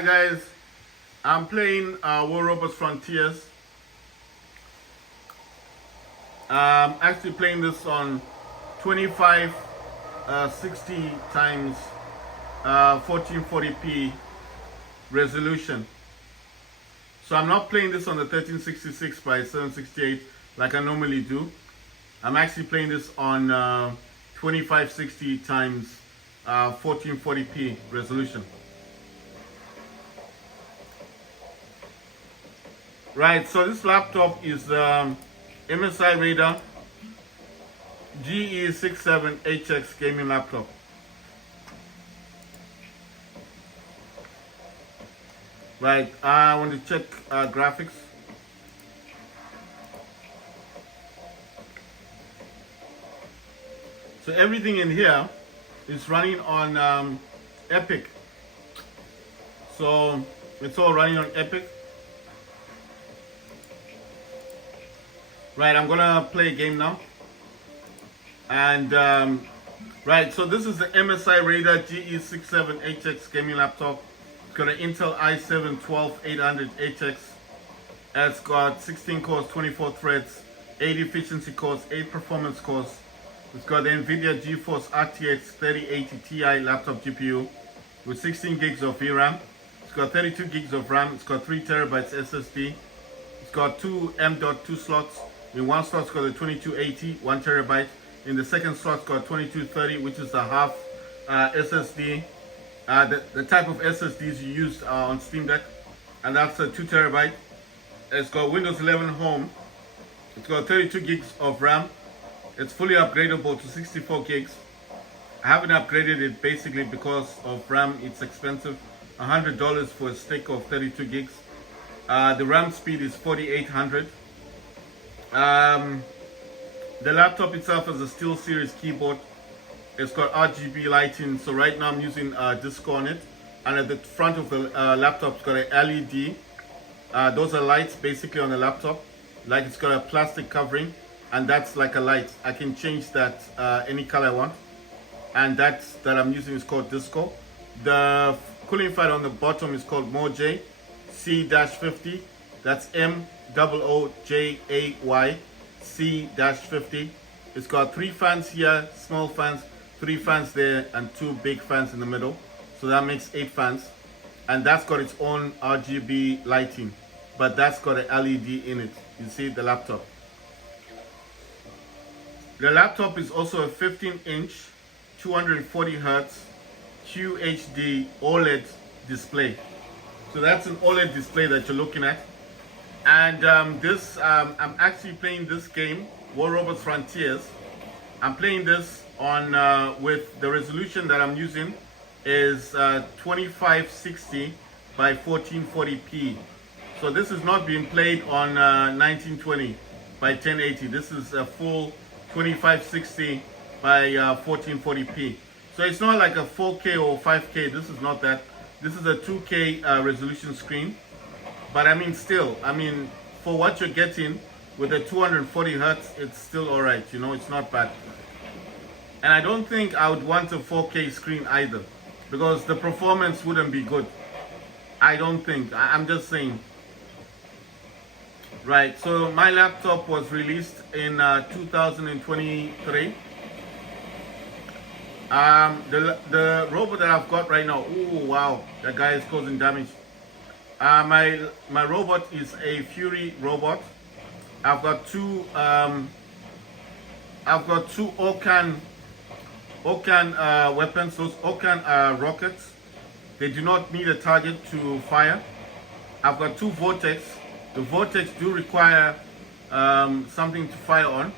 Hi guys, I'm playing War Robots Frontiers. I'm actually playing this on 2560 times 1440p resolution. So I'm not playing this on the 1366 by 768 like I normally do. I'm actually playing this on 2560 times 1440p resolution. Right, so this laptop is MSI Radar GE67HX gaming laptop. Right, I want to check graphics. So everything in here is running on Epic. So it's all running on Epic. Right, I'm gonna play a game now. And right, so this is the MSI Radar GE67HX gaming laptop. It's got an Intel i7-12800HX. It's got 16 cores, 24 threads, 8 efficiency cores, 8 performance cores. It's got the NVIDIA GeForce RTX 3080 Ti laptop GPU with 16 gigs of VRAM. It's got 32 gigs of RAM. It's got 3 terabytes SSD. It's got 2 M.2 slots. In one slot, it's got a 2280, 1 terabyte. In the second slot, it's got 2230, which is the half SSD. The type of SSDs you use on Steam Deck, and that's a 2 terabyte. It's got Windows 11 Home. It's got 32 gigs of RAM. It's fully upgradable to 64 gigs. I haven't upgraded it basically because of RAM. It's expensive, $100 for a stick of 32 gigs. The RAM speed is 4800. The laptop itself is a SteelSeries keyboard. It's got RGB lighting, so right now I'm using disco on it. And at the front of the laptop, it's got an LED. Those are lights basically on the laptop. Like it's got a plastic covering, and that's like a light. I can change that any color I want. And that I'm using is called disco. The cooling fan on the bottom is called Mojay C-50. That's MOOJAY C-50. It's got 3 fans here, small fans, 3 fans there, and 2 big fans in the middle. So that makes 8 fans. And that's got its own RGB lighting, but that's got an LED in it. You see the laptop. The laptop is also a 15-inch, 240 Hz QHD OLED display. So that's an OLED display that you're looking at. And I'm actually playing this game, War Robots Frontiers. I'm playing this on with the resolution that I'm using is 2560 by 1440p. So this is not being played on 1920 by 1080. This is a full 2560 by 1440p. So it's not like a 4K or 5K. This is not that. This is a 2K resolution screen. But I mean, still, for what you're getting with a 240 Hertz, it's still all right. You know, it's not bad. And I don't think I would want a 4K screen either, because the performance wouldn't be good. I don't think. I'm just saying. Right, so my laptop was released in 2023. The robot that I've got right now, oh wow, that guy is causing damage. My robot is a Fury robot. I've got two Okan weapons. Those Okan rockets. They do not need a target to fire. I've got 2 Vortex. The Vortex do require something to fire on.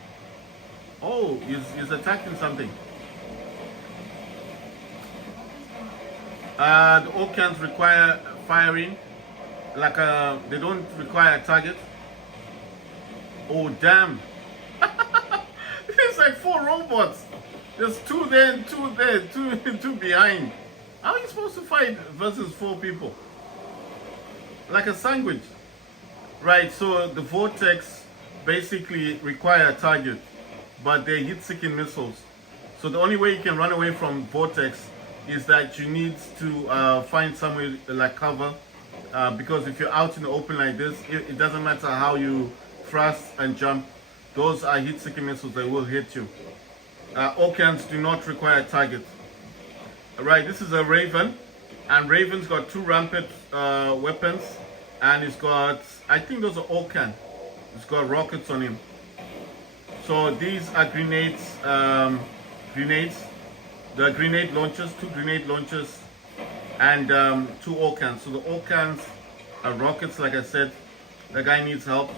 Oh, he's attacking something. The Okans require firing. Like they don't require a target. Oh damn. It's like 4 robots. There's 2 there and 2 there, 2 behind. How are you supposed to fight versus 4 people? Like a sandwich. Right, so the Vortex basically require a target, but they're heat-seeking missiles. So the only way you can run away from Vortex is that you need to find somewhere like cover, because if you're out in the open like this, it doesn't matter how you thrust and jump, those are heat-seeking missiles that will hit you. Orcans do not require a target. Right, this is a Raven, and Raven's got 2 rampant weapons, and it's got, I think those are Orcan. It's got rockets on him. So these are grenades, the grenade launchers, 2 grenade launchers, and 2 Orcans. So the Orcans are rockets, like I said. The guy needs help.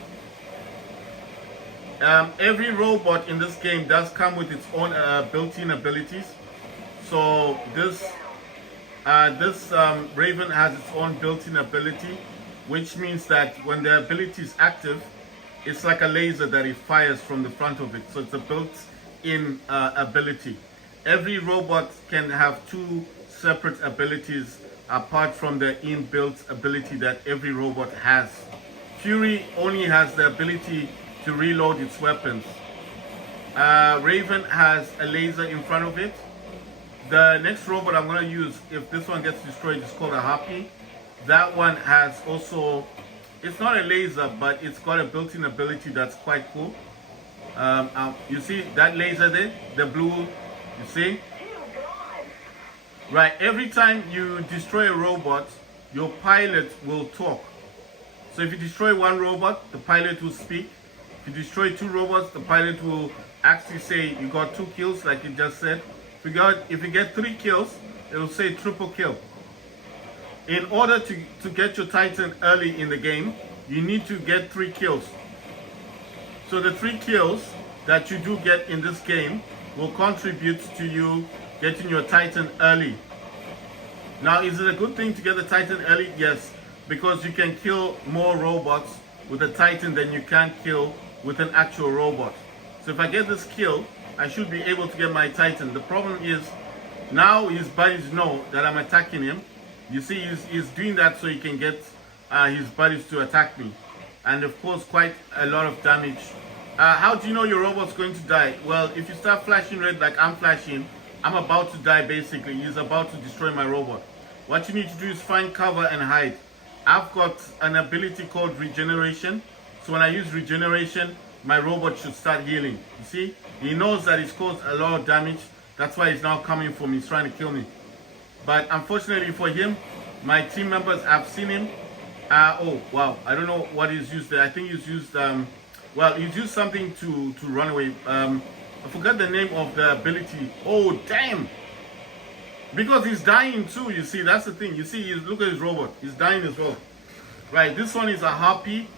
Every robot in this game does come with its own built-in abilities. So this Raven has its own built-in ability, which means that when the ability is active, it's like a laser that it fires from the front of it. So it's a built-in ability. Every robot can have 2 separate abilities apart from the inbuilt ability that every robot has. Fury only has the ability to reload its weapons. Raven has a laser in front of it. The next robot I'm going to use, if this one gets destroyed, is called a Harpy. That one has also, it's not a laser, but it's got a built-in ability that's quite cool. You see that laser there, the blue, you see? Right, every time you destroy a robot, your pilot will talk. So if you destroy 1 robot, the pilot will speak. If you destroy 2 robots, the pilot will actually say you got 2 kills, like it just said. If you get 3 kills, it will say triple kill. In order to get your Titan early in the game, you need to get 3 kills. So the 3 kills that you do get in this game will contribute to you getting your Titan early. Now, is it a good thing to get the Titan early? Yes, because you can kill more robots with a Titan than you can kill with an actual robot. So if I get this kill, I should be able to get my Titan. The problem is, now his buddies know that I'm attacking him. You see, he's doing that so he can get his buddies to attack me. And of course, quite a lot of damage. How do you know your robot's going to die? Well, if you start flashing red like I'm flashing, I'm about to die basically. He's about to destroy my robot. What you need to do is find cover and hide. I've got an ability called regeneration. So when I use regeneration, my robot should start healing. You see? He knows that he's caused a lot of damage. That's why he's now coming for me. He's trying to kill me. But unfortunately for him, my team members have seen him. Oh, wow. I don't know what he's used there. I think he's used, well, he's used something to run away. I forgot the name of the ability. Oh, damn. Because he's dying too, you see. That's the thing. You see, look at his robot. He's dying as well. Right, this one is a Harpy.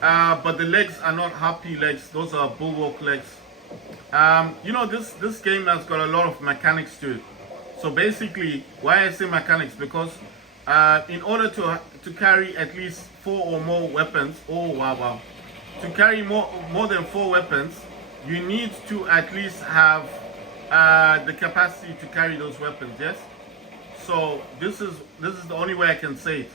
But the legs are not Harpy legs. Those are bulwark legs. You know, this game has got a lot of mechanics to it. So basically, why I say mechanics, because in order to carry at least 4 or more weapons, oh wow, to carry more than 4 weapons, you need to at least have the capacity to carry those weapons. Yes. So this is the only way I can say it.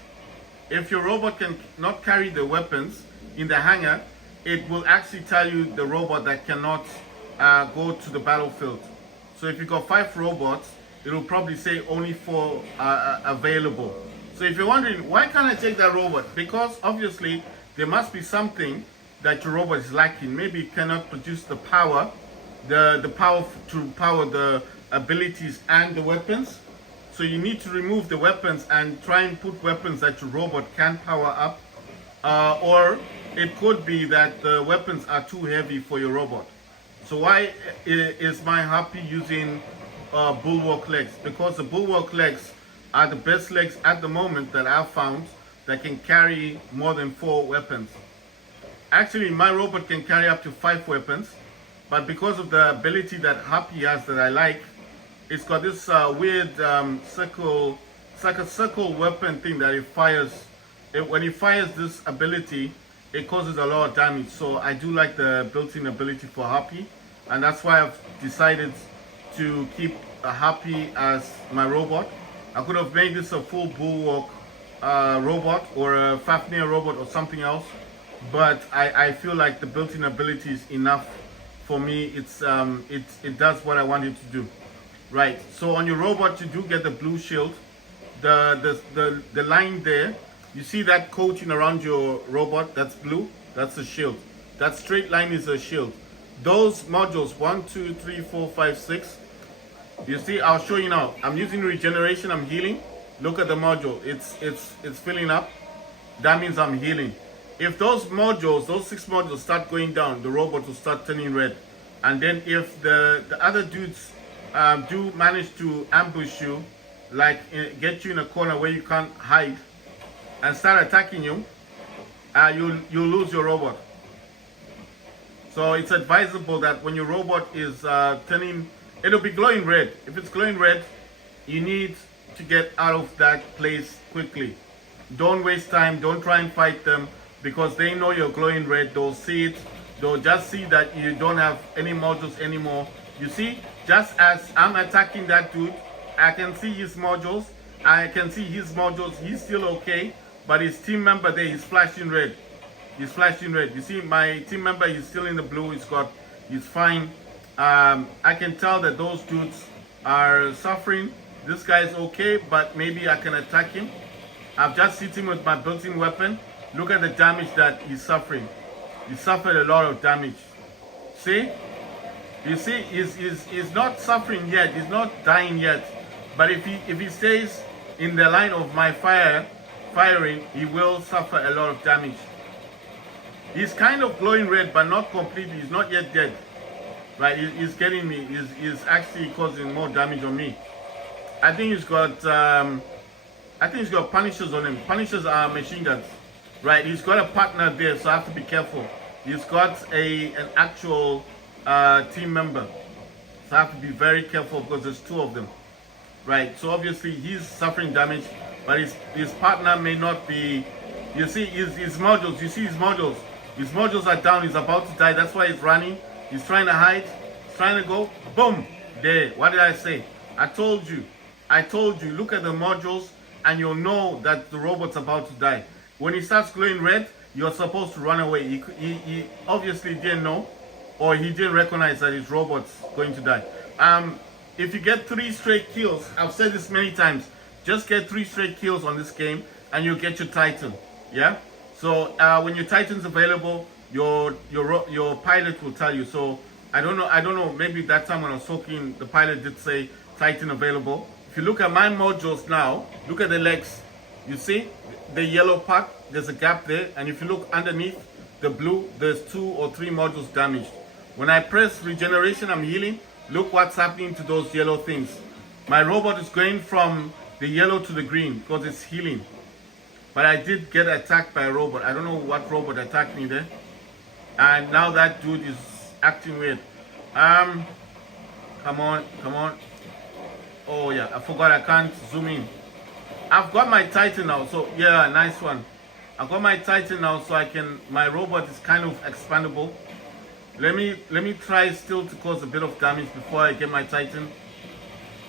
If your robot can not carry the weapons in the hangar, it will actually tell you the robot that cannot go to the battlefield. So if you got 5 robots, it will probably say only 4 are available. So if you're wondering, why can't I take that robot? Because obviously there must be something that your robot is lacking. Maybe it cannot produce the power, the power to power the abilities and the weapons. So you need to remove the weapons and try and put weapons that your robot can power up. Or it could be that the weapons are too heavy for your robot. So why is my Harpy using bulwark legs? Because the bulwark legs are the best legs at the moment that I've found that can carry more than 4 weapons. Actually, my robot can carry up to 5 weapons, but because of the ability that Harpy has that I like, it's got this weird circle, it's like a circle weapon thing that it fires. When it fires this ability, it causes a lot of damage. So I do like the built-in ability for Harpy, and that's why I've decided to keep a Harpy as my robot. I could have made this a full bulwark robot or a Fafnir robot or something else, but I feel like the built-in ability is enough for me. It does what I want it to do. Right. So on your robot, you do get the blue shield. The line there, you see that coating around your robot? That's blue. That's the shield. That straight line is a shield. Those modules 1, 2, 3, 4, 5, 6. You see, I'll show you now. I'm using regeneration. I'm healing. Look at the module. It's filling up. That means I'm healing. If those modules, those 6 modules start going down, the robot will start turning red. And then if the other dudes do manage to ambush you, like get you in a corner where you can't hide and start attacking you, you'll lose your robot. So it's advisable that when your robot is turning, it'll be glowing red. If it's glowing red, you need to get out of that place quickly. Don't waste time. Don't try and fight them, because they know you're glowing red. They'll see it. They'll just see that you don't have any modules anymore. You see, just as I'm attacking that dude, I can see his modules. I can see his modules. He's still okay, but his team member there is flashing red. He's flashing red. You see, my team member is still in the blue. He's fine. I can tell that those dudes are suffering. This guy is okay, but maybe I can attack him. I've just hit him with my built-in weapon. Look at the damage that he's suffering. He suffered a lot of damage. See? You see, he's not suffering yet. He's not dying yet. But if he stays in the line of my firing, he will suffer a lot of damage. He's kind of glowing red, but not completely. He's not yet dead. Right? He's getting me. He's actually causing more damage on me. I think he's got punishers on him. Punishers are machine guns. Right? He's got a partner there, so I have to be careful. He's got an actual team member, so I have to be very careful because there's 2 of them. Right? So obviously he's suffering damage, but his partner may not be. You see his modules. You see his modules. His modules are down. He's about to die. That's why he's running. He's trying to hide. He's trying to go. Boom. There. What did I say? I told you. Look at the modules and you'll know that the robot's about to die. When he starts glowing red, you're supposed to run away. He obviously didn't know, or he didn't recognize that his robot's going to die. If you get 3 straight kills, I've said this many times, just get 3 straight kills on this game and you'll get your Titan. Yeah? So when your Titan's available, your pilot will tell you. So I don't know, maybe that time when I was talking, the pilot did say Titan available. If you look at my modules now, look at the legs. You see the yellow part, there's a gap there, and if you look underneath the blue, there's 2 or 3 modules damaged. When I press regeneration, I'm healing. Look what's happening to those yellow things. My robot is going from the yellow to the green because it's healing. But I did get attacked by a robot. I don't know what robot attacked me there. And now that dude is acting weird. Come on. Oh yeah, I forgot I can't zoom in. I've got my Titan now, so yeah, nice one. I've got my Titan now, so my robot is kind of expandable. Let me try still to cause a bit of damage before I get my Titan.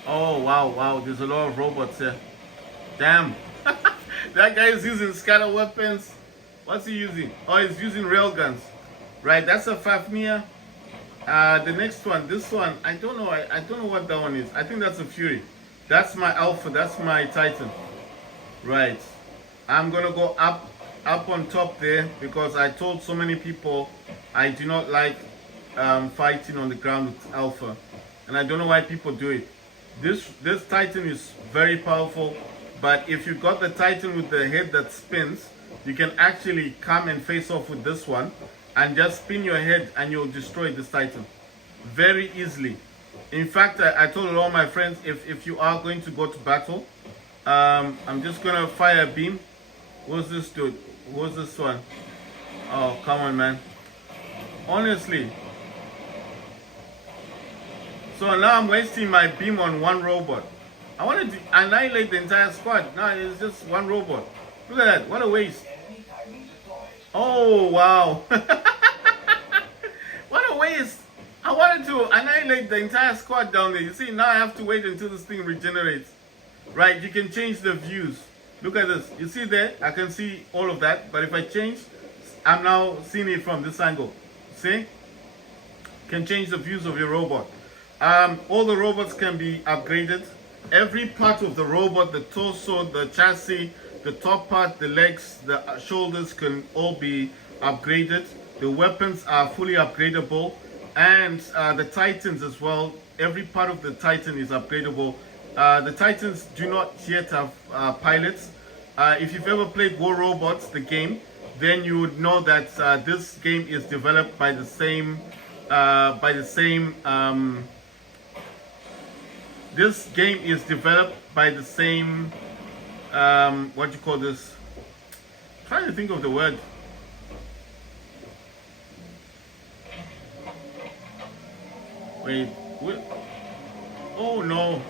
Oh wow, there's a lot of robots here. Damn. That guy is using scatter weapons. What's he using? Oh, he's using railguns. Right, that's a Fafnir. The next one, this one, I don't know what that one is. I think that's a Fury. That's my Alpha, that's my Titan. Right. I'm gonna go up on top there because I told so many people I do not like fighting on the ground with Alpha. And I don't know why people do it. This Titan is very powerful, but if you got the Titan with the head that spins, you can actually come and face off with this one and just spin your head and you'll destroy this Titan very easily. In fact, I told all my friends, if you are going to go to battle, I'm just gonna fire a beam. What's this dude? What's this one? Oh, come on, man. Honestly. So now I'm wasting my beam on one robot. I wanted to annihilate the entire squad. Now it's just one robot. Look at that. What a waste. Oh, wow. What a waste. I wanted to annihilate the entire squad down there. You see, now I have to wait until this thing regenerates. Right, you can change the views. Look at this. You see there? I can see all of that. But if I change, I'm now seeing it from this angle. See? Can change the views of your robot. All the robots can be upgraded. Every part of the robot, the torso, the chassis, the top part, the legs, the shoulders can all be upgraded. The weapons are fully upgradable, and the Titans as well. Every part of the Titan is upgradable. The Titans do not yet have pilots. If you've ever played War Robots, the game, then you would know that this game is developed by the same this game is developed by the same what do you call this? I'm trying to think of the word. Wait, oh no.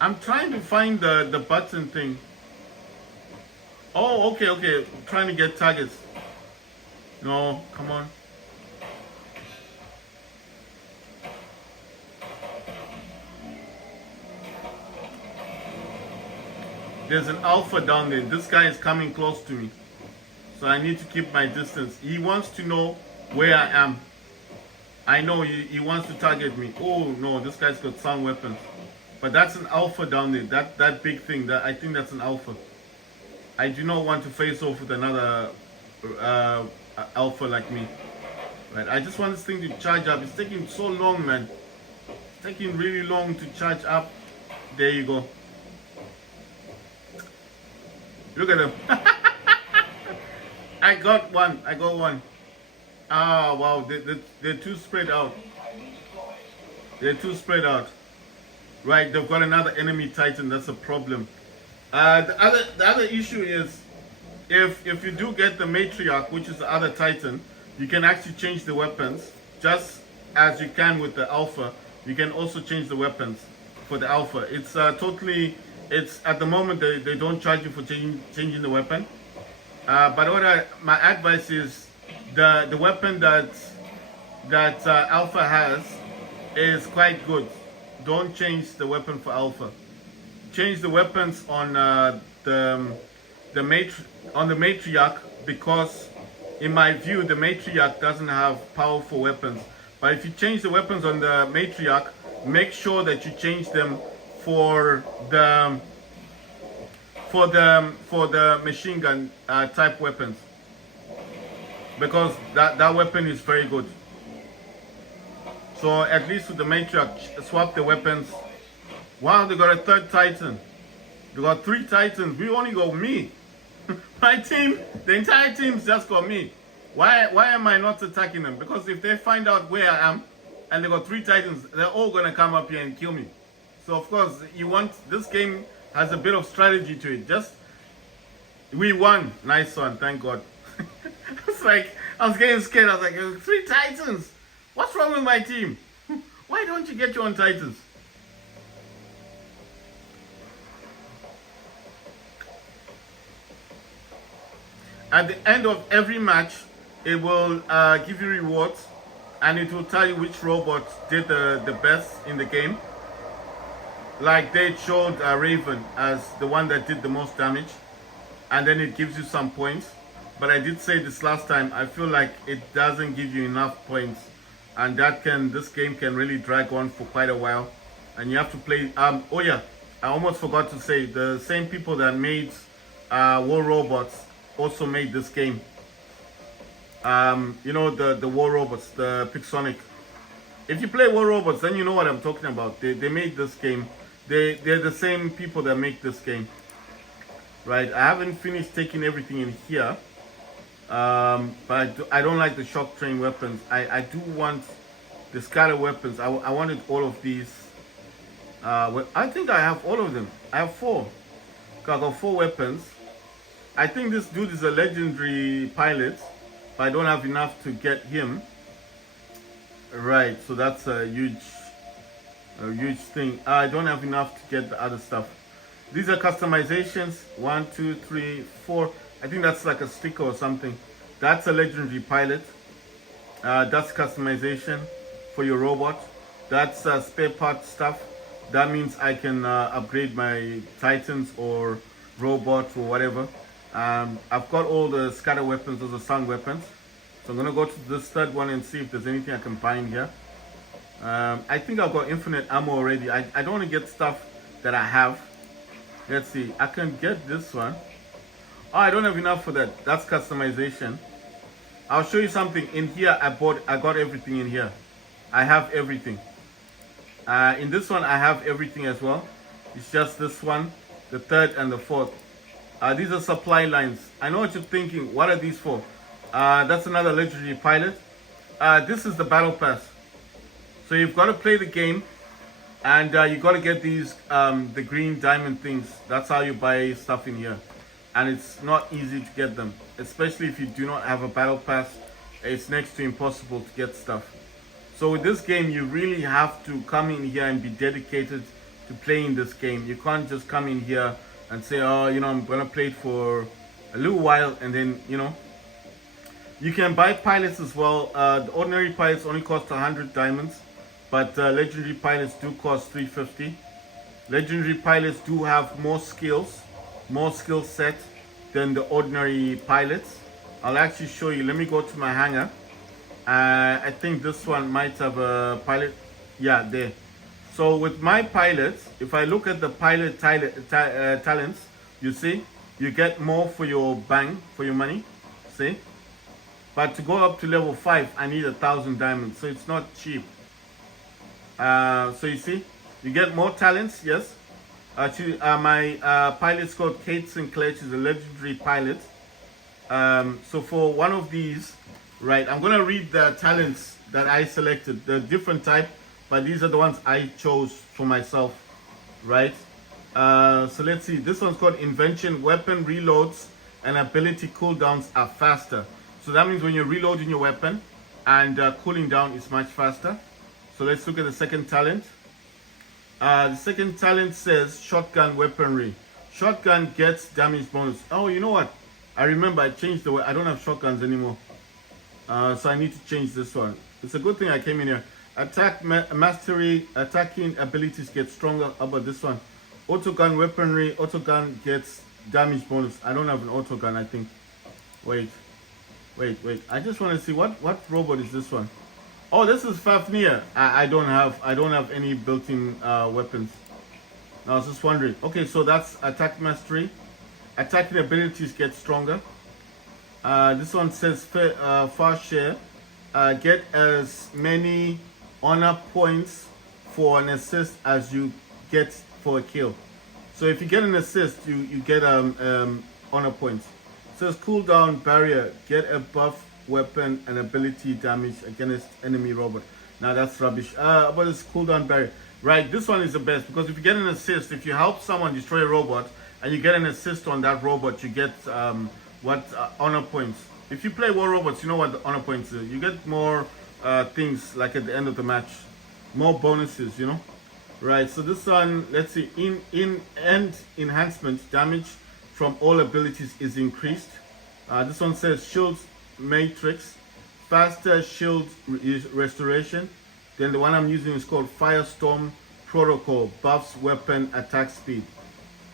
I'm trying to find the button thing. Oh, okay, okay. I'm trying to get targets. No, come on. There's an alpha down there. This guy is coming close to me. So I need to keep my distance. He wants to know where I am. I know he wants to target me. Oh no, this guy's got sound weapons. But that's an alpha down there. That big thing. That I think that's an alpha. I do not want to face off with another alpha like me. Right. I just want this thing to charge up. It's taking so long, man. It's taking really long to charge up. There you go. Look at them. I got one. I got one. Ah, wow. They're too spread out. They're too spread out. Right. They've got another enemy Titan. That's a problem. The other issue is if you do get the matriarch, which is the other Titan, you can actually change the weapons just as you can with the alpha. You can also change the weapons for the alpha. It's it's at the moment they don't charge you for changing the weapon. But my advice is the weapon that alpha has is quite good. Don't change the weapon for alpha. Change the weapons on the matriarch, because in my view the matriarch doesn't have powerful weapons. But if you change the weapons on the matriarch, make sure that you change them for the machine gun type weapons, because that weapon is very good. So at least with the matriarch, swap the weapons. Wow, they got a third Titan. They got 3 Titans. We only got me. My team, the entire team's just got me. Why am I not attacking them? Because if they find out where I am and they got 3 Titans, they're all gonna come up here and kill me. So of course, this game has a bit of strategy to it. We won. Nice one, thank God. It's like, I was getting scared. I was like, 3 Titans. What's wrong with my team? Why don't you get your own Titans? At the end of every match, it will give you rewards, and it will tell you which robot did the best in the game. Like they showed Raven as the one that did the most damage, and then it gives you some points. But I did say this last time, I feel like it doesn't give you enough points, and this game can really drag on for quite a while, and you have to play. Oh yeah, I almost forgot to say, the same people that made War Robots also made this game. You know, the War Robots, the Pixonic. If you play War Robots, then you know what I'm talking about. They made this game. They're the same people that make this game. Right, I haven't finished taking everything in here. But I don't like the shock train weapons. I do want the scatter weapons. I wanted all of these. I think I have all of them. I have 4. I got 4 weapons. I think this dude is a legendary pilot, but I don't have enough to get him. Right, so that's a huge thing. I don't have enough to get the other stuff. These are customizations. 1, 2, 3, 4. I think that's like a sticker or something. That's a legendary pilot. That's customization for your robot. That's spare part stuff. That means I can upgrade my Titans or robot or whatever. I've got all the scatter weapons, those are sound weapons. So I'm gonna go to this third one and see if there's anything I can find here. I think I've got infinite ammo already. I don't want to get stuff that I have. Let's see. I can get this one. Oh, I don't have enough for that. That's customization. I'll show you something. In here, I got everything in here. I have everything. In this one, I have everything as well. It's just this one, the third and the fourth. These are supply lines. I know what you're thinking. What are these for? That's another legendary pilot. This is the battle pass. So you've got to play the game, and you got to get these the green diamond things. That's how you buy stuff in here, and it's not easy to get them, especially if you do not have a battle pass. It's next to impossible to get stuff. So with this game, you really have to come in here and be dedicated to playing this game. You can't just come in here and say, oh, you know, I'm gonna play it for a little while, and then, you know. You can buy pilots as well. The ordinary pilots only cost 100 diamonds, but legendary pilots do cost 350. Legendary pilots do have more skill set than the ordinary pilots. I'll actually show you. Let me go to my hangar. I think this one might have a pilot. Yeah, there. So with my pilots, if I look at the pilot talents, you see, you get more for your bang, for your money. See? But to go up to level 5, I need 1,000 diamonds. So it's not cheap. So you see, you get more talents, yes. My pilot's called Kate Sinclair. She's a legendary pilot. So for one of these, right, I'm gonna read the talents that I selected, the different type, but these are the ones I chose for myself, right? So let's see, this one's called Invention. Weapon reloads and ability cooldowns are faster. So that means when you're reloading your weapon and cooling down is much faster. So let's look at the second talent. The second talent says shotgun weaponry. Shotgun gets damage bonus. Oh, you know what? I remember I changed the way. I don't have shotguns anymore. So I need to change this one. It's a good thing I came in here. Attack mastery, attacking abilities get stronger. How about this one? Autogun weaponry, autogun gets damage bonus. I don't have an autogun, I think. Wait. I just want to see what robot is this one? Oh, this is Fafnir. I don't have any built-in weapons. I was just wondering. Okay, so that's attack mastery. Attacking abilities get stronger. This one says fast share. Get as many honor points for an assist as you get for a kill. So if you get an assist, you get honor points. It says cooldown barrier. Get a buff weapon and ability damage against enemy robot. Now that's rubbish. About this cooldown barrier. Right, this one is the best because if you get an assist, if you help someone destroy a robot and you get an assist on that robot, you get honor points. If you play war robots, you know what the honor points is. You get more things like at the end of the match, more bonuses, you know. Right, so this one, let's see, in end enhancement, damage from all abilities is increased. This one says shields matrix, faster shield restoration. Then the one I'm using is called Firestorm Protocol, buffs weapon attack speed.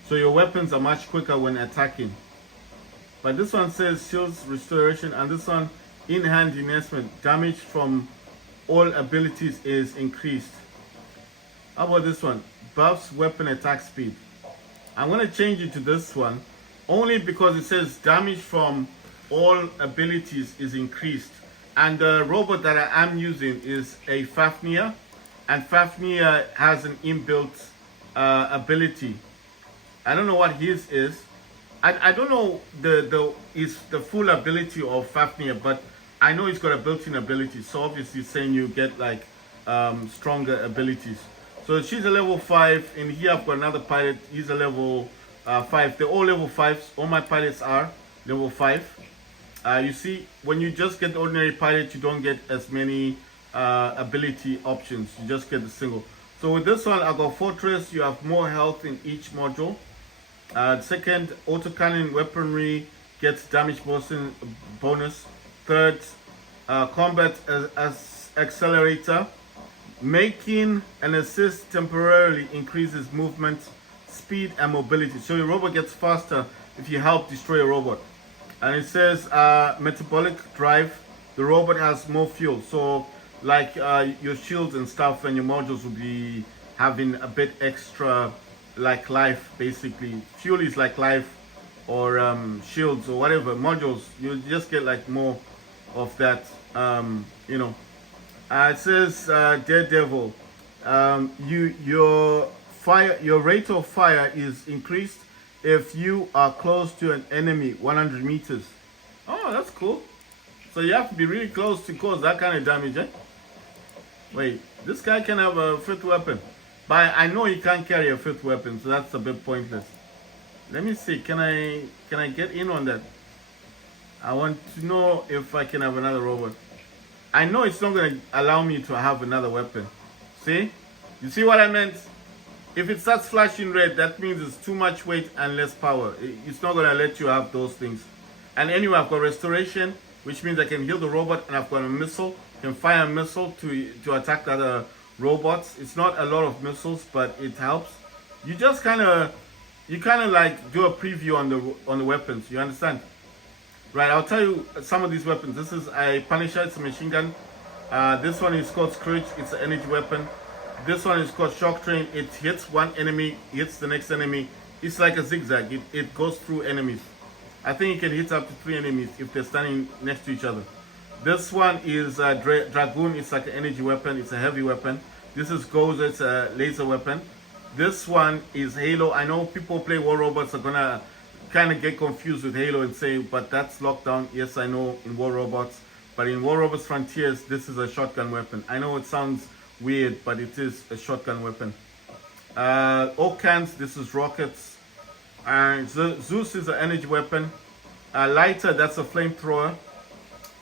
So your weapons are much quicker when attacking. But this one says shields restoration, and this one in-hand enhancement, damage from all abilities is increased. How about this one? Buffs weapon attack speed. I'm going to change it to this one only because it says damage from all abilities is increased. And the robot that I am using is a Fafnir, and Fafnir has an inbuilt ability. I don't know what his is. I don't know the full ability of Fafnir, but I know he's got a built-in ability. So obviously saying you get like stronger abilities. So she's a level 5, and here I've got another pilot. He's a level 5. They're all level 5s. All my pilots are level 5. You see, when you just get the ordinary pilot, you don't get as many ability options. You just get the single. So with this one, I've got Fortress. You have more health in each module. Second, autocannon weaponry gets damage bonus. Third, combat as accelerator. Making an assist temporarily increases movement, speed, and mobility. So your robot gets faster if you help destroy a robot. And it says metabolic drive. The robot has more fuel. So like your shields and stuff and your modules will be having a bit extra like life. Basically fuel is like life, or shields or whatever modules, you just get like more of that. You know, it says Daredevil, your rate of fire is increased if you are close to an enemy 100 meters. Oh, that's cool. So you have to be really close to cause that kind of damage, eh? Wait, this guy can have a fifth weapon, but I know he can't carry a fifth weapon, so that's a bit pointless. Let me see, can I get in on that? I want to know if I can have another robot. I know it's not going to allow me to have another weapon. See? You see what I meant? If it starts flashing red, that means it's too much weight and less power. It's not going to let you have those things. And anyway, I've got restoration, which means I can heal the robot, and I've got a missile. Can fire a missile to attack the other robots. It's not a lot of missiles, but it helps. You just kind of like do a preview on the weapons. You understand? Right, I'll tell you some of these weapons. This is a Punisher, it's a machine gun. This one is called Scourge, it's an energy weapon. This one is called Shock Train. It hits one enemy, hits the next enemy. It's like a zigzag, it goes through enemies. I think it can hit up to 3 enemies if they're standing next to each other. This one is Dragoon, it's like an energy weapon, it's a heavy weapon. This is Gozer, it's a laser weapon. This one is Halo. I know people play War Robots are gonna kind of get confused with Halo and say, but that's lockdown. Yes, I know in War Robots, but in War Robots Frontiers, this is a shotgun weapon. I know it sounds weird, but it is a shotgun weapon. Okans, this is rockets. And Zeus is an energy weapon. Lighter, that's a flamethrower.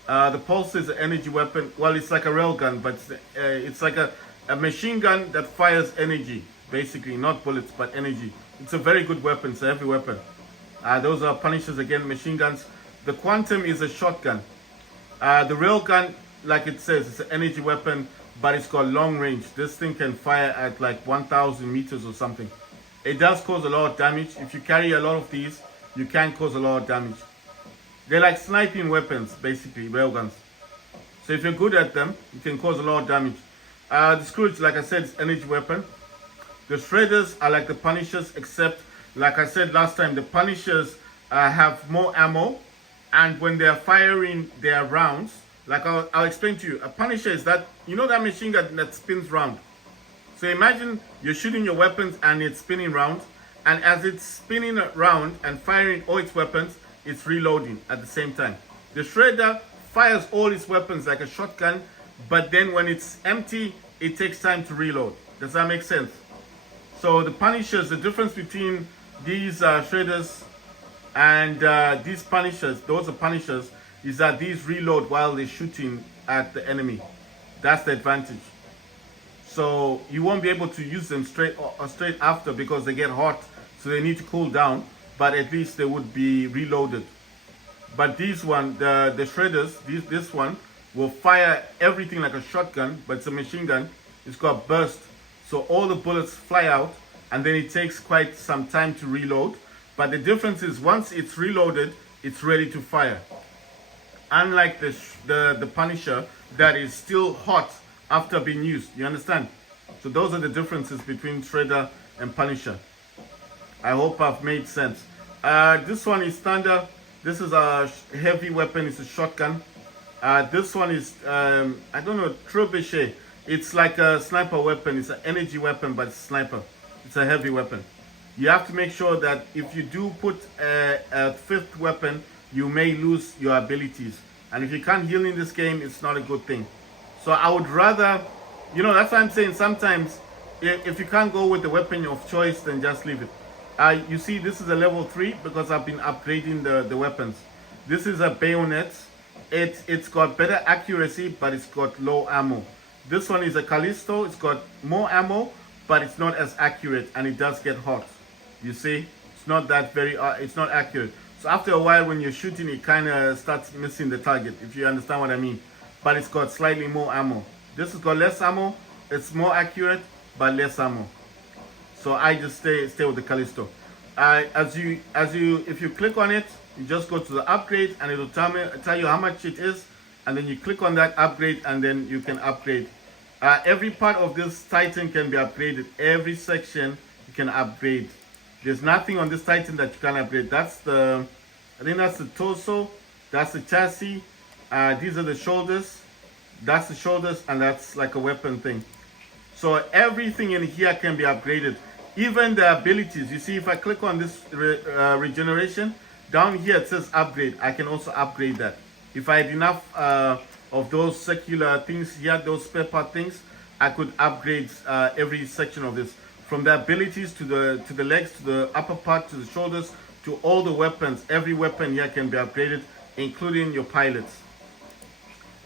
The Pulse is an energy weapon. Well, it's like a railgun, but it's like a machine gun that fires energy, basically, not bullets, but energy. It's a very good weapon, it's a heavy weapon. Those are Punishers again, machine guns. The Quantum is a shotgun. The railgun, like it says, it's an energy weapon, but it's got long range. This thing can fire at like 1,000 meters or something. It does cause a lot of damage. If you carry a lot of these, you can cause a lot of damage. They're like sniping weapons, basically, railguns. So if you're good at them, you can cause a lot of damage. The Scourge, like I said, is energy weapon. The Shredders are like the Punishers, except, like I said last time, the Punishers have more ammo, and when they're firing their rounds, like I'll explain to you, a Punisher is that, you know that machine gun that spins round? So imagine you're shooting your weapons and it's spinning round, and as it's spinning around and firing all its weapons, it's reloading at the same time. The Shredder fires all its weapons like a shotgun, but then when it's empty, it takes time to reload. Does that make sense? So the Punishers, the difference between these Shredders and these Punishers, those are Punishers, is that these reload while they're shooting at the enemy. That's the advantage. So you won't be able to use them straight after because they get hot, so they need to cool down, but at least they would be reloaded. But these one, the Shredders, this one will fire everything like a shotgun, but it's a machine gun. It's got burst, so all the bullets fly out, and then it takes quite some time to reload. But the difference is once it's reloaded, it's ready to fire. Unlike the Punisher that is still hot after being used. You understand? So those are the differences between Shredder and Punisher. I hope I've made sense. This one is Thunder. This is a heavy weapon. It's a shotgun. This one is, I don't know, Trebuchet. It's like a sniper weapon. It's an energy weapon, but it's a sniper. It's a heavy weapon. You have to make sure that if you do put a fifth weapon, you may lose your abilities. And if you can't heal in this game, it's not a good thing. So I would rather, you know, that's why I'm saying sometimes if you can't go with the weapon of choice, then just leave it. You see, this is a level 3 because I've been upgrading the weapons. This is a bayonet. It's got better accuracy, but it's got low ammo. This one is a Callisto. It's got more ammo, but it's not as accurate, and it does get hot. You see, it's not that very, it's not accurate. So after a while, when you're shooting, it kind of starts missing the target, if you understand what I mean. But it's got slightly more ammo. This has got less ammo. It's more accurate, but less ammo. So I just stay with the Callisto. If you click on it, you just go to the upgrade, and it'll tell you how much it is. and then you click on that upgrade, and then you can upgrade. Every part of this Titan can be upgraded. Every section you can upgrade. There's nothing on this Titan that you can upgrade. That's the, I think that's the torso, that's the chassis, these are the shoulders, that's the shoulders, and that's like a weapon thing. So everything in here can be upgraded. Even the abilities. You see, if I click on this regeneration, down here it says upgrade. I can also upgrade that. If I had enough of those circular things here, those spare part things, I could upgrade every section of this. From the abilities to the legs, to the upper part, to the shoulders, to all the weapons. Every weapon here can be upgraded, including your pilots.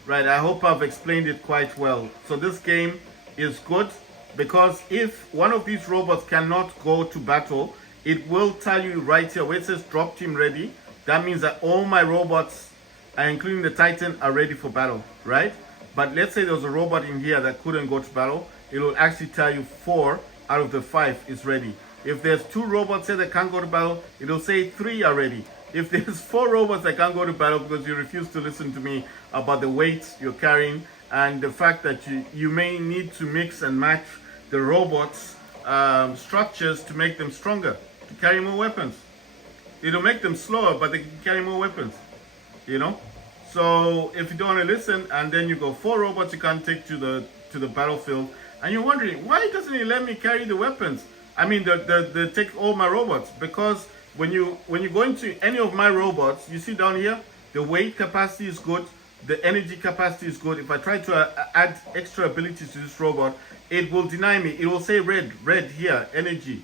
Right, I hope I've explained it quite well. So this game is good because if one of these robots cannot go to battle, it will tell you right here where it says drop team ready. That means that all my robots, including the Titan, are ready for battle, right? But let's say there was a robot in here that couldn't go to battle, it will actually tell you 4 out of the 5 is ready. If there's 2 robots here that can't go to battle, it'll say 3 are ready. If there's 4 robots that can't go to battle because you refuse to listen to me about the weight you're carrying and the fact that you may need to mix and match the robots' structures to make them stronger, to carry more weapons. It'll make them slower, but they can carry more weapons, you know? So if you don't want to listen, and then you go 4 robots you can't take to the battlefield, and you're wondering, why doesn't it let me carry the weapons? I mean, the take all my robots, because when you go into any of my robots, you see down here, the weight capacity is good, the energy capacity is good. If I try to add extra abilities to this robot, it will deny me. It will say red here, energy,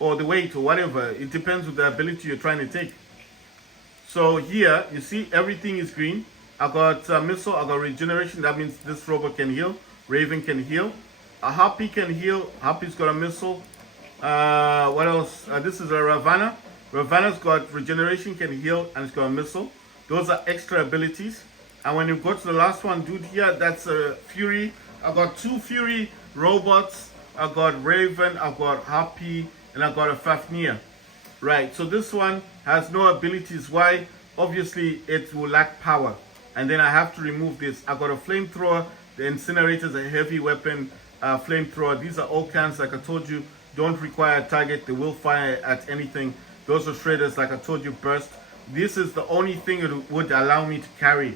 or the weight, or whatever. It depends on the ability you're trying to take. So here, you see everything is green. I got missile, I got regeneration. That means this robot can heal. Raven can heal. A Harpy can heal. Harpy's got a missile. What else? This is a Ravana. Ravana's got regeneration, can heal, and it's got a missile. Those are extra abilities. And when you go to the last one, dude, here, that's a Fury. I got 2 Fury robots. I got Raven, I got Harpy, and I got a Fafnir. Right, so this one has no abilities. Why? Obviously, it will lack power. And then I have to remove this. I got a flamethrower. The incinerator is a heavy weapon flamethrower. These are all cans, like I told you, don't require a target. They will fire at anything. Those are shredders, like I told you, burst. This is the only thing it would allow me to carry.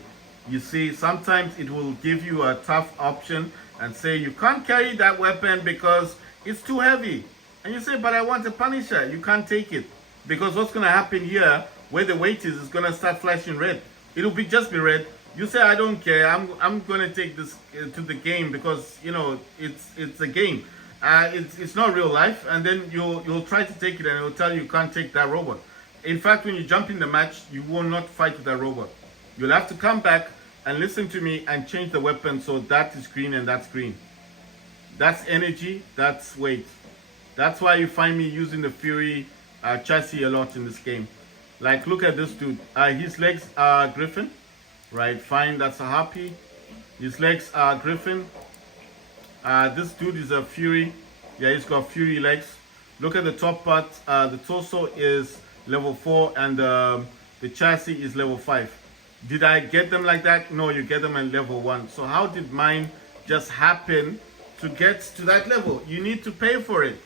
You see, sometimes it will give you a tough option and say you can't carry that weapon because it's too heavy. And you say, but I want a Punisher. You can't take it. Because what's going to happen here, where the weight is going to start flashing red. It'll just be red. You say, I don't care. I'm going to take this to the game because, you know, it's a game. It's not real life. And then you'll try to take it and it'll tell you can't take that robot. In fact, when you jump in the match, you will not fight with that robot. You'll have to come back and listen to me and change the weapon so that is green and that's green. That's energy, that's weight. That's why you find me using the Fury chassis a lot in this game. Like, look at this dude. His legs are Griffin. Right, fine, that's a Harpy. His legs are Griffin. This dude is a Fury. Yeah, he's got Fury legs. Look at the top part. The torso is level 4 and the chassis is level 5. Did I get them like that? No, you get them at level 1. So how did mine just happen to get to that level? You need to pay for it.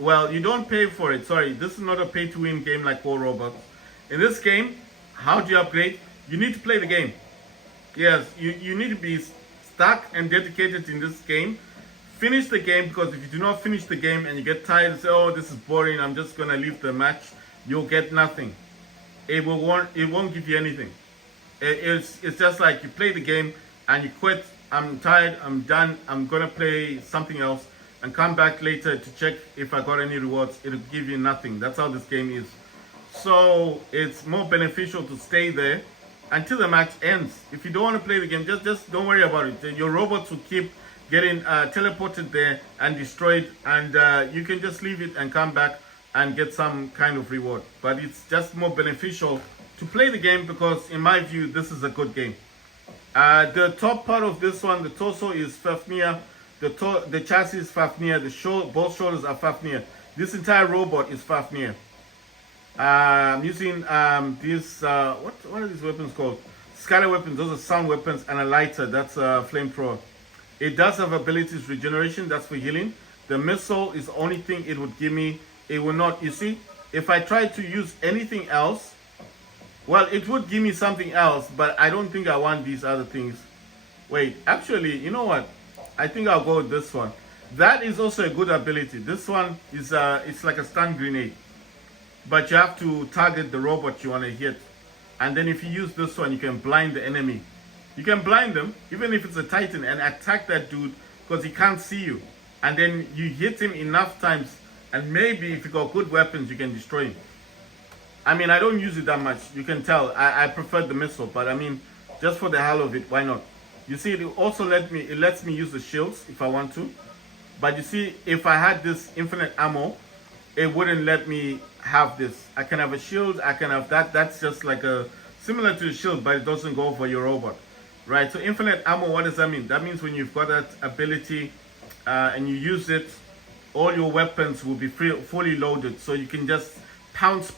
Well, you don't pay for it. Sorry, this is not a pay-to-win game like All Robots. In this game, how do you upgrade? You need to play the game. Yes, you need to be stuck and dedicated in this game. Finish the game, because if you do not finish the game and you get tired and say, oh, this is boring, I'm just going to leave the match, you'll get nothing. It won't give you anything. It's just like you play the game and you quit. I'm tired, I'm done, I'm going to play something else and come back later to check if I got any rewards. It'll give you nothing. That's how this game is. So it's more beneficial to stay there until the match ends. If you don't want to play the game, just don't worry about it. Your robots will keep getting teleported there and destroyed, and you can just leave it and come back and get some kind of reward. But it's just more beneficial to play the game because, in my view, this is a good game. The top part of this one, the torso is Fafnir. The chassis is Fafnir. Both shoulders are Fafnir. This entire robot is Fafnir. I'm using these, what are these weapons called? scatter weapons, those are sound weapons, and a lighter, that's a flamethrower. It does have abilities regeneration, that's for healing. The missile is the only thing it would give me. It will not, you see, if I try to use anything else, well, it would give me something else, but I don't think I want these other things. Wait, actually, you know what? I think I'll go with this one. That is also a good ability. This one is it's like a stun grenade, but you have to target the robot you want to hit. And then if you use this one, you can blind the enemy. You can blind them, even if it's a Titan, and attack that dude because he can't see you. And then you hit him enough times, and maybe if you got good weapons, you can destroy him. I mean, I don't use it that much. You can tell. I prefer the missile, but I mean, just for the hell of it, why not? You see, it also lets me use the shields if I want to. But you see, if I had this infinite ammo, it wouldn't let me have this. I can have a shield, I can have that. That's just like similar to a shield, but it doesn't go for your robot. Right, so infinite ammo, what does that mean? That means when you've got that ability and you use it, all your weapons will be fully loaded. So you can just pounce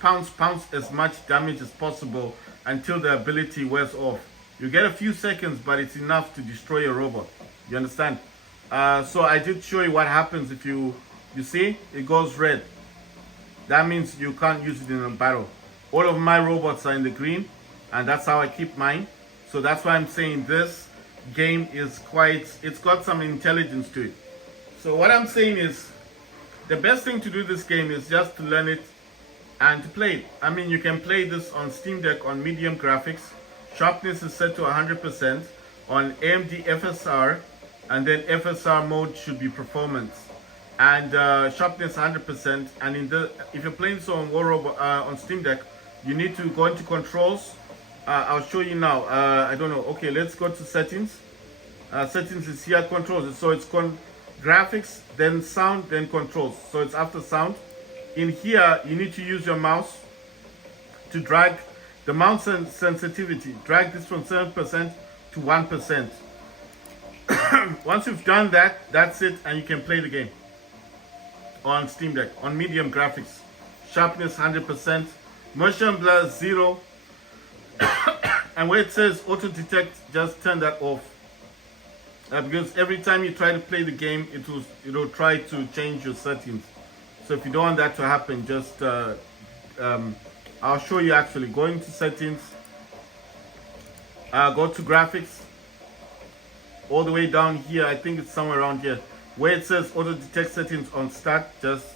as much damage as possible until the ability wears off. You get a few seconds, but it's enough to destroy a robot. You understand? So I did show you what happens if you see, it goes red. That means you can't use it in a battle. All of my robots are in the green, and that's how I keep mine. So that's why I'm saying this game is it's got some intelligence to it. So what I'm saying is, the best thing to do this game is just to learn it and to play it. I mean, you can play this on Steam Deck on medium graphics. Sharpness is set to 100% on AMD FSR, and then FSR mode should be performance. And sharpness 100%. And if you're playing this on on Steam Deck, you need to go into controls. I'll show you now. I don't know. Okay, let's go to settings. Settings is here, controls. So it's graphics, then sound, then controls. So it's after sound. In here, you need to use your mouse to drag the mouse sensitivity. Drag this from 7% to 1%. Once you've done that, that's it, and you can play the game on Steam Deck on medium graphics. Sharpness 100%, motion blur 0. And where it says auto detect, just turn that off, because every time you try to play the game, it'll try to change your settings. So if you don't want that to happen, just I'll show you. Actually, go into settings, go to graphics, all the way down here. I think it's somewhere around here where it says auto detect settings on start. Just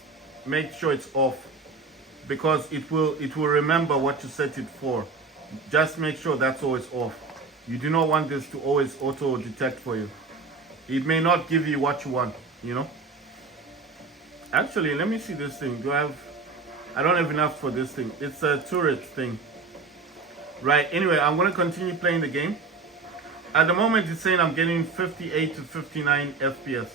make sure it's off, because it will remember what you set it for. Just make sure that's always off. You do not want this to always auto detect for you. It may not give you what you want, you know. Actually, let me see this thing. I don't have enough for this thing. It's a turret thing. Right, anyway, I'm going to continue playing the game. At the moment, it's saying I'm getting 58 to 59 FPS.